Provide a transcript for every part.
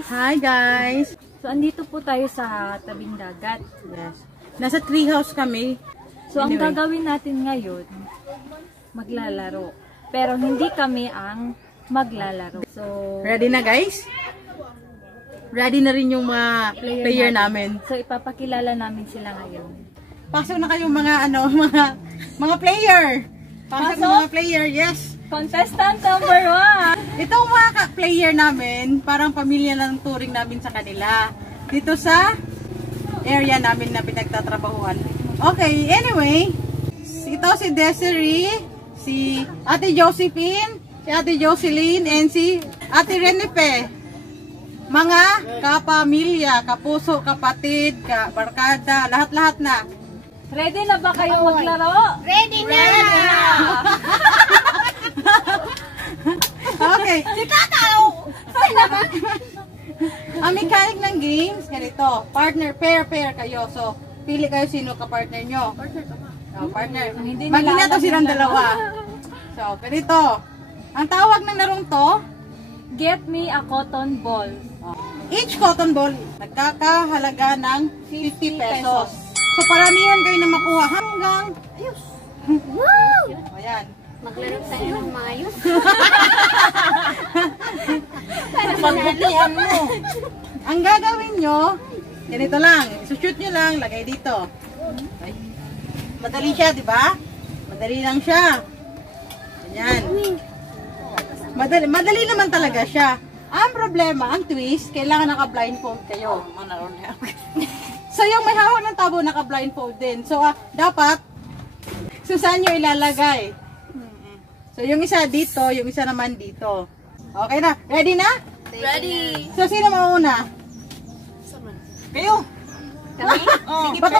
guys! Hi guys! So, andito po tayo sa tabing dagat. Yes. Nasa treehouse kami. So, ang gagawin natin ngayon, maglalaro. Pero hindi kami ang maglalaro. So, Ready na guys? Ready na rin yung mga player namin. So, ipapakilala namin sila ngayon. Pasok na kayong mga mga player. Pasok na mga player, yes. Contestant number 1! Itong mga player namin, parang pamilya ng touring namin sa kanila. Dito sa area namin na pinagtatrabahuan. Okay, anyway. Ito si Desiree, si Ate Josephine, si Ate Jocelyn, and si Ate Renipe. Mga kapamilya, kapuso, kapatid, kabarkada, lahat-lahat na. Ready na ba kayo maglaro? Ready na! Okay. Si Tataw! Ang mechanic ng games, ganito. Partner, pair kayo. So, pili kayo sino ka-partner nyo. Partner. Mag-ina to silang dalawa. So, ganito. Ang tawag ng larong to, Get me a cotton ball. each cotton ball, nagkakahalaga ng 50 pesos. So, paramihan kayo na makuha hanggang, ayos. Wow! Ayan. Maglaro tayo ng maayos. Pagbutihan mo. Ang gagawin nyo, ganito lang. Isushoot nyo lang, lagay dito. Okay. Madali siya, di ba? Madali lang siya. Ganyan. Madali naman talaga siya. Ang problema, ang twist, kailangan naka-blindfold kayo. So, yung may hawak ng tabo, naka-blindfold din. So, dapat, saan nyo ilalagay? So, yung isa dito, yung isa naman dito. Okay na? Ready na? Ready! So, sino mauna? Kayo! Kami? Bato,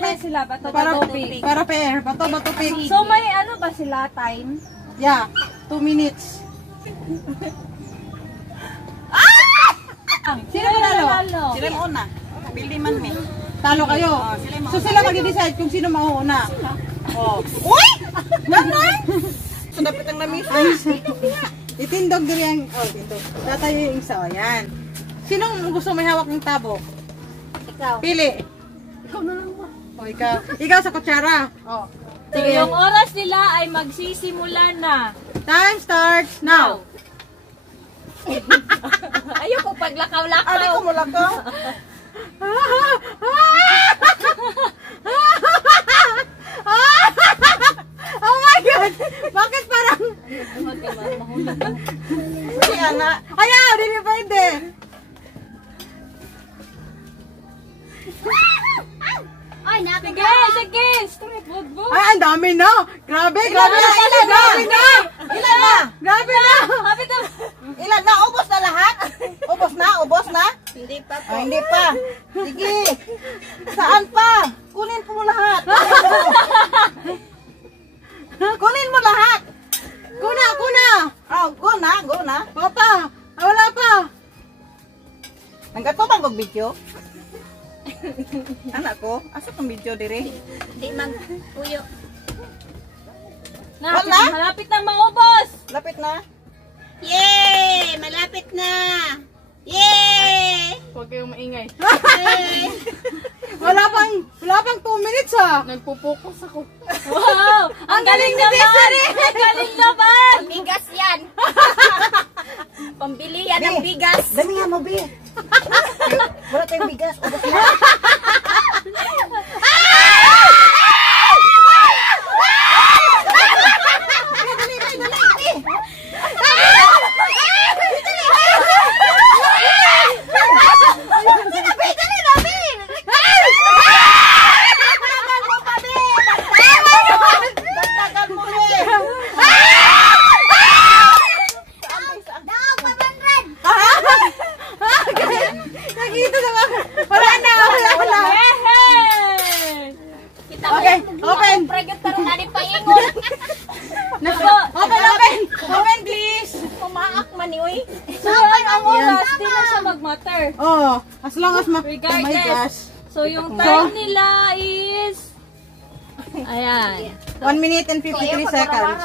pick sila. Para Pick. para pair. Bato, pick. So, may ano ba sila time? Yeah, 2 minutes. Sino manalo? Sila mauna. Pili man mi. Talo kayo. So, sila mag-decide kung sino mauuna. Oh. Uy! Naman! So, dapat ang lamisa. Itindog diri ang... Oh, itindog. Tatayo yung isa. O, yan. Sinong gusto may hawak ng tabo? Ikaw. Pili. Ikaw na lang ba? O, ikaw. Ikaw sa kutsara. O. So, yung oras nila ay magsisimula na. Time starts now. Ayoko paglakaw-lakaw. Ari ko mula ka. Oh my God! Bakit parang... Si Ana. Ayaw! Hindi na pwede! Ay, napit Sige, sige! Strike, Ay, ang dami na! Grabe! Grabe na! Ilan na! Ilan na? Grabe na! Kapit na! Ilan na? Ubos na lahat? Ubos na? Ubos na? Hindi pa po. Ay, hindi pa. Sige. Saan pa? Kunin mo lahat. Kunin mo lahat. Kuna! Oh, go na. Papa! Wala pa! Nanggato bang kong video? Anak ko, asa kong video dire? Hindi mag-puyo. Wala? Malapit na maubos! Lapit na. Yay! Malapit na! Yay! Huwag kayong maingay. Yay! Wala pang 2 minutes ha! Nagpo-focus ako. Wow! Ang galing naman! Ang galing naman! Bigas yan! Pambili yan ng bigas! Dami nga mo, Bi. Wala tayong bigas. Ubos na. Nakita na ba? Wala na! Yehey! Okay, open! Pragat tarong na rin paingon! Nako! Open please! Kumaak man ni uy! So, ang oras, di na siya mag-matter. Oh, as long as oh my Regardless. gosh. So, yung time nila is... Ayan. 1 minute and 53 seconds.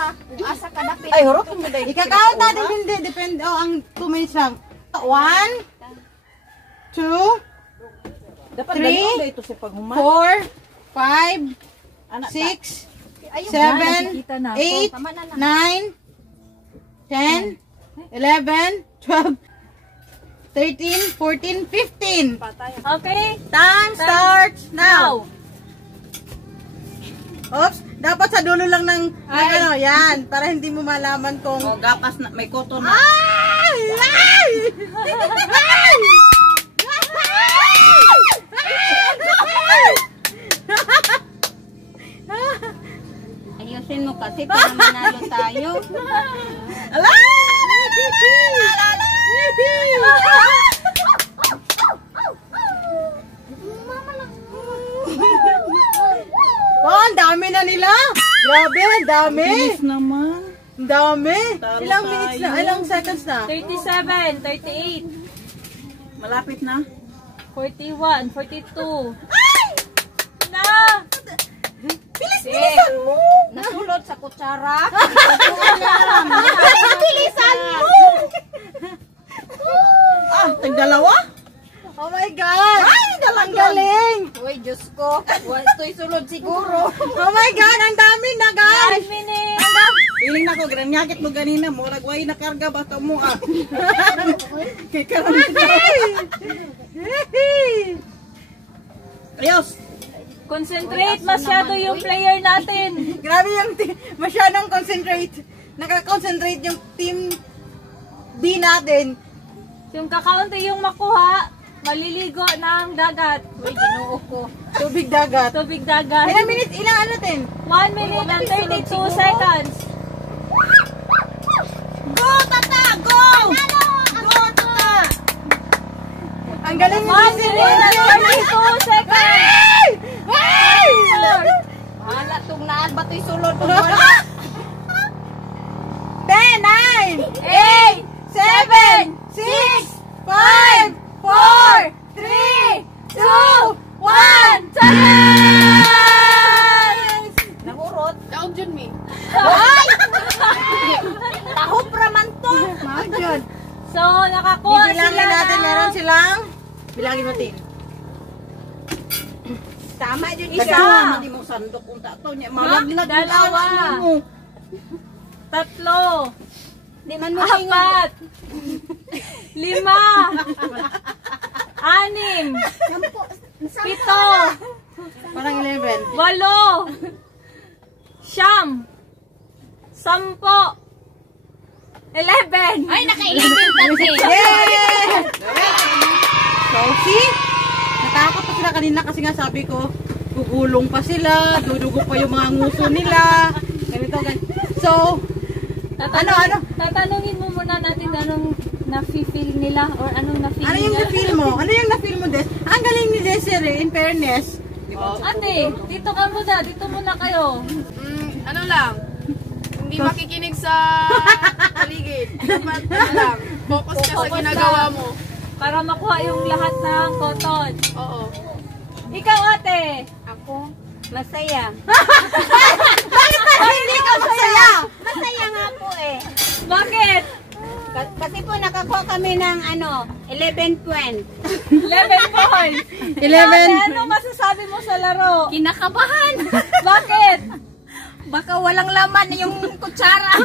Asa ka dapit? Ay, hurot mo dahil. Ika-count natin hindi. Depende. Oh, ang 2 minutes lang. 1, 2, Dapat 3, dalawa ito sa paghuman. 4, 5, 6, 7, 8, 9, 10, 11, 12, 13, 14, 15. Okay? Time starts now. Oops, dapat sa dulo lang ng ano, yan, para hindi mo malaman kung O, gapas na, may koto na. Ay! Ay! Ay! Ayusin mo kasi para manalo tayo. Ala! Oh, ang dami na nila. Grabe, ang dami. Bilis naman. Ang dami. Talo Ilang tayo. minutes na? Ilang seconds na? 37, 38, Malapit na. 41, 42. Na! Bilisan mo. Nasulot sa kutsara. Bilisan mo. Ah, tagdalawa? Oh my God! Ay, ang galing! Uy, Diyos ko. Ito'y sulod siguro. Oh my God, ang dami na, guys! 1 minute! Piling na ko, gananyakit mo ganina mo. Lagway na karga, basta mo ah. Kay karoon. Ayos! Concentrate masyado yung player natin. Grabe yung masyadong concentrate. Nakakoncentrate yung team B natin. Yung kakaunti yung makuha, maliligo ng dagat. Uy, ginuo ko. Tubig dagat. Tubig dagat. Ilang minutes? Ilang ano natin? 1 minute and 32 seconds. Go, Tata! Go! Go, Tata! Ang galing 1 minute and 32 seconds. Ay! Hala, tungnaan ba ito'y sulod? 10, 9, 8, 7, 6, 5, 4, 3, 2, 1, challenge! Nahurot. Ay! Tahop raman to. My God. So, nakakuha sila Bibilangin natin, meron silang, bilangin mo, Tin. Tama yun Isa. isa. Hindi mo sandok kung tato niya. Malaglag. Dalawa. mo. 3, Di man mo tingog. 4, 5, 6, 7, Parang 11. 8, 9, 10, 11. Ay, naka-11 kasi. Yay! So, see? Natakot pa sila kanina kasi nga sabi ko, gugulong pa sila, dudugo pa yung mga nguso nila. Ganito, ganito. So, Tatanungin mo muna natin anong na-feel nila or anong na-feel ano yung nila. na-feel mo? Ano yung na-feel mo, Des? Ang galing ni Desiree, in fairness. Ate, dito ka muna. Dito muna kayo. Ano lang, hindi makikinig sa paligid. Dapat ano lang, focus ka sa ginagawa mo. Para makuha yung lahat ng cotton. Oo. Ikaw, ate. Ako, masaya. Bakit parang hindi ka masaya? Masaya nga po eh. Bakit? Kasi po nakakuha kami ng 11 point. 11 points. 11. Ate, ano masasabi mo sa laro? Kinakabahan. Bakit? Baka walang laman yung kutsara.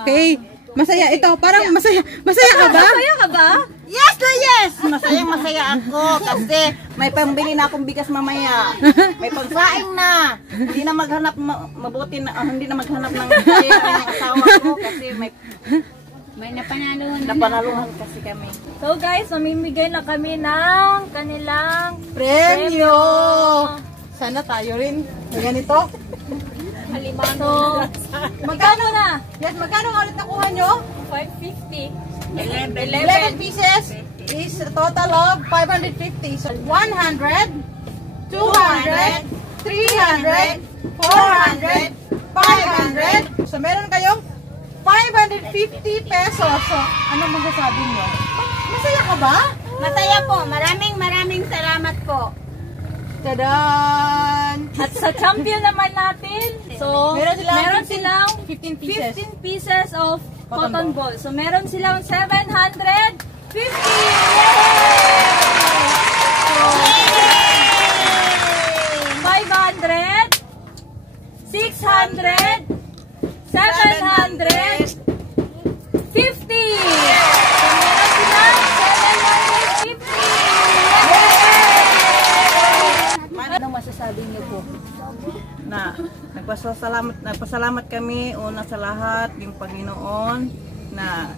Okay. Masaya ito. Parang masaya. Masaya ka ba? Masaya ka ba? Yes na yes! Masayang masaya ako kasi may pambili na akong bigas mamaya. May pagsaing na. Hindi na maghanap mabuti na hindi na maghanap ng pera ng asawa ko kasi May napanaluhan. napanaluhan kasi kami. So guys, mamimigay na kami ng kanilang Premyo! Sana tayo rin. Ganito. So, magkano na? Yes, magkano nga ulit nakuha nyo? 550. 11 pieces is a total of 550. So 100, 200, 300, 400, 500. So meron kayong 550 pesos. So ano masasabi nyo? Masaya ka ba? Masaya po. Maraming salamat po. Tadaan! At sa champion naman natin, so Meron silang meron silang 15 pieces. 15 pieces of cotton ball. So, meron silang 750! Yay! So, 500, 600, 750! So, meron silang 750! Anong masasabi niyo po? Na nagpasalamat kami una sa lahat yung Panginoon na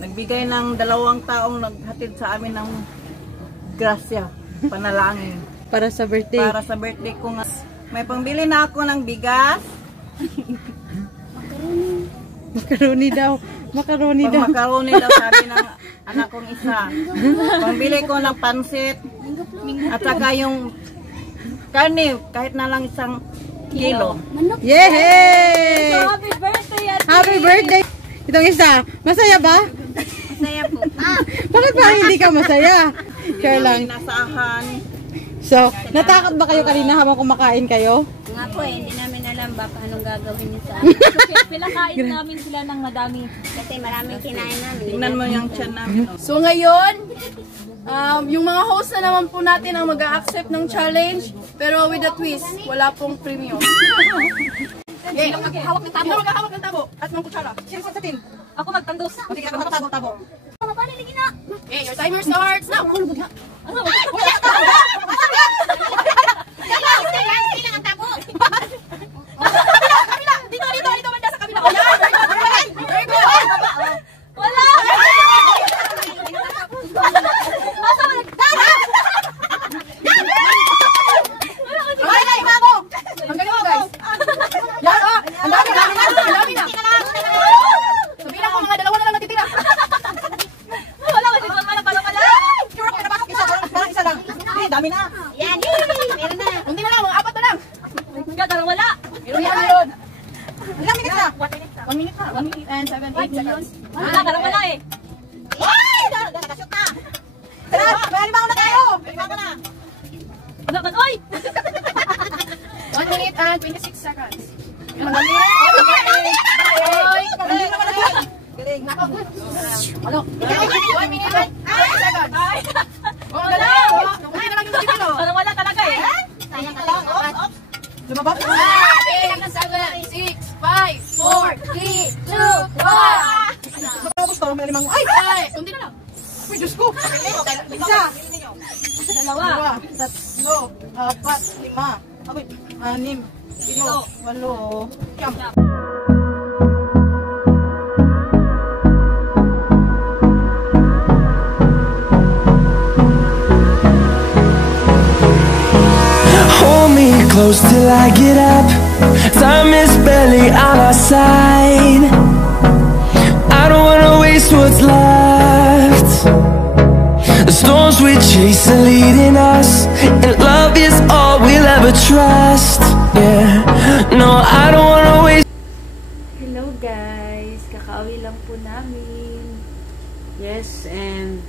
nagbigay ng 2 taong naghatid sa amin ng grasya, panalangin Para sa birthday. para sa birthday ko nga. May pambili na ako ng bigas, Macaroni daw. Macaroni pang daw. macaroni daw sabi ng anak kong isa. Pambili ko ng pansit at saka yung karne, kahit na lang 1 kilo. Yay! So, happy birthday, Ate! Happy birthday! Itong isa, masaya ba? Masaya po. Bakit ba hindi ka masaya? Sure lang. Nasahan. So, natakot ba kayo kanina habang kumakain kayo? Nga po hindi namin alam ba paano gagawin niyo sa amin. So, pinakain namin sila ng madami. Kasi maraming kinain namin. Tingnan mo yung tiyan namin. Oh. So ngayon, yung mga host na naman po natin ang mag-a-accept ng challenge, pero with a twist, wala pong premium. Okay, hawak ng tabo. Hawak ng tabo at ng kutsara. Sino sa tin? Ako magtandos. Sige, ako tabo-tabo. Okay, your timer starts now. Ano? Dito banda sa kabila. Yan, very good. Wala! Ang galing mo, guys. Yan, oh. Ang dami na. Ang dami na. Sabihin ako, mga 2 na lang natitira. Wala kasi doon wala. Parang isa lang. Dami na. Yan. Meron na. Hindi na lang, mga 4 na lang. Darang wala. Meron yan, meron. Ilang minutes na? 1 minute na. 1 minute and 7, 8 seconds. Wala, darang wala eh. Ay! Nakashoot na. Tara, may alimango na tayo. Alimango na. Wala ka, oy! 1 minute and 26 seconds. Galing. Galing naman natin. Galing. Ano? 1 minute and 5 seconds. Oh, galing. Kumain na lang yung dito. Darang wala talaga eh. Sayang ka lang. Lumabas. 8, 7, 6, 5, 4, 3, 2, 1. Tapos to, may alimango. Ay! Ay, kundi na lang. Uy, Diyos ko. Isa. Dalawa. 2, 3, 4, 5, 6, 7, 8, 9. Hold me close till I get up. Time is barely on our side. I don't wanna waste what's left. The storms we chase are leading us, and love is all we'll ever trust. Yeah, no, I don't wanna waste. Hello guys, kakauwi lang po namin. Yes, and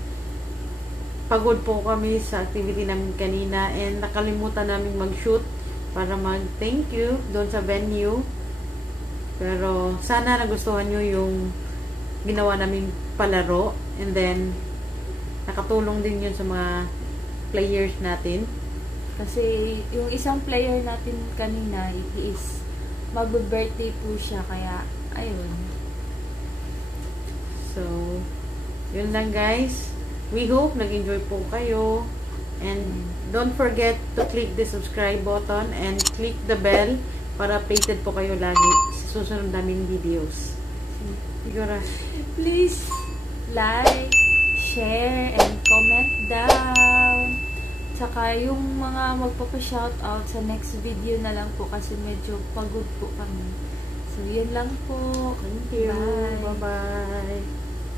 pagod po kami sa activity namin kanina and nakalimutan namin mag-shoot para mag-thank you doon sa venue. Pero sana nagustuhan nyo yung ginawa namin palaro, and then nakatulong din yun sa mga players natin. Kasi yung isang player natin kanina is mag-birthday po siya, kaya ayun. So, yun lang guys. We hope nag-enjoy po kayo. And don't forget to click the subscribe button and click the bell para updated po kayo lagi sa susunod naming videos. Siguro. Please like, share, and comment down. Tsaka yung mga magpapa-shoutout sa next video na lang po kasi medyo pagod po kami. So, yun lang po. Thank you. Bye. Bye-bye.